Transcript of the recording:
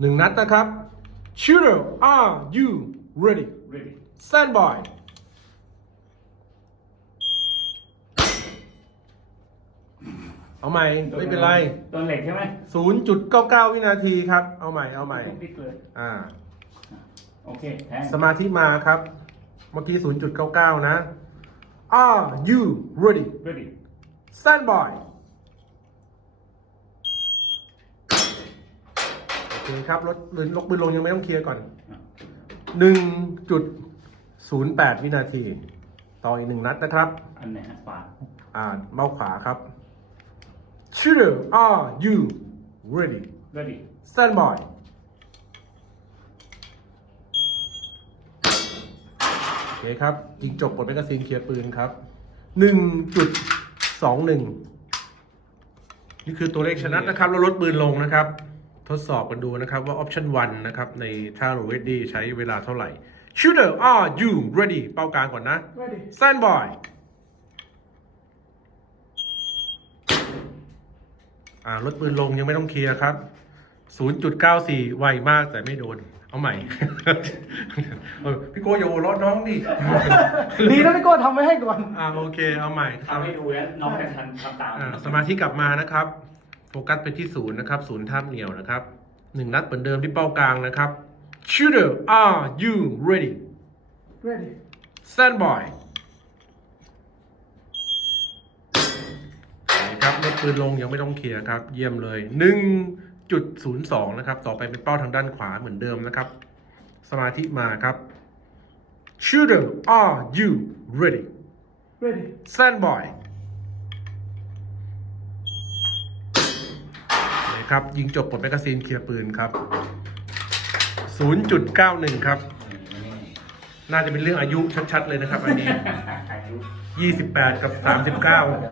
หนึ่งนัดนะครับ Shooter are you ready ready stand by เอาใหม่ ไม่เป็นไรตัวเหล็กใช่ไหม0.99 วินาทีครับ เอาใหม่ เอาใหม่ติ๊กเลยอ่า โอเคแทงสมาธิมาครับ เมื่อกี้ 0.99 นะ Are you ready ready stand by โอ เคครับรถปืนลกปืนลงยังไม่ต้องเคลียร์ก่อน1.08วินาที ต่ออีกหนึ่งนัดนะครับ อันไหนฮะขวาอ่าเมาส์ขวาครับ Shooter are you ready ready stand by โอเคครับยิงจบกดแมกกาซีนเคลียร์ปืนครับ1.21นี่คือตัวเลขชนะนะครับ แล้วลดปืนลงนะครับ ทดสอบกันดูนะครับว่า option 1 นะครับ ในท่าโรเวดดี้ใช้เวลาเท่าไหร่ Shooter are you ready เป้ากลางก่อนนะ ready stand by อ่าลดปืนลงยังไม่ต้องเคลียร์ครับ 0.94 ไวมากแต่ไม่โดน เอาใหม่เออพี่โกอย่าโอรถน้องดิ ดีนะพี่โก้ทำไว้ให้ก่อน อ่าโอเค เอาใหม่ครับทำให้ดูแล้วน้องจะทันทำตาม อ่าสมาธิกลับมานะครับโฟ กัสไปที่ศูนย์นะครับศูนย์ท่ามเหนียวนะครับหนึ่งนัดเหมือนเดิมที่เป้ากลางนะครับ Shooter are you ready ready stand by ครับลดปืนลงยังไม่ต้องเคลียร์ครับ เยี่ยมเลย 1.02 นะครับ ต่อไปเป็นเป้าทางด้านขวาเหมือนเดิมนะครับ สมาธิมาครับ Shooter are you ready ready stand by ครับ ยิงจบปลดแมกกาซีนเคลียร์ปืนครับ 0.91 ครับ น่าจะเป็นเรื่องอายุชัดๆเลยนะครับ อันนี้อายุ28 กับ 39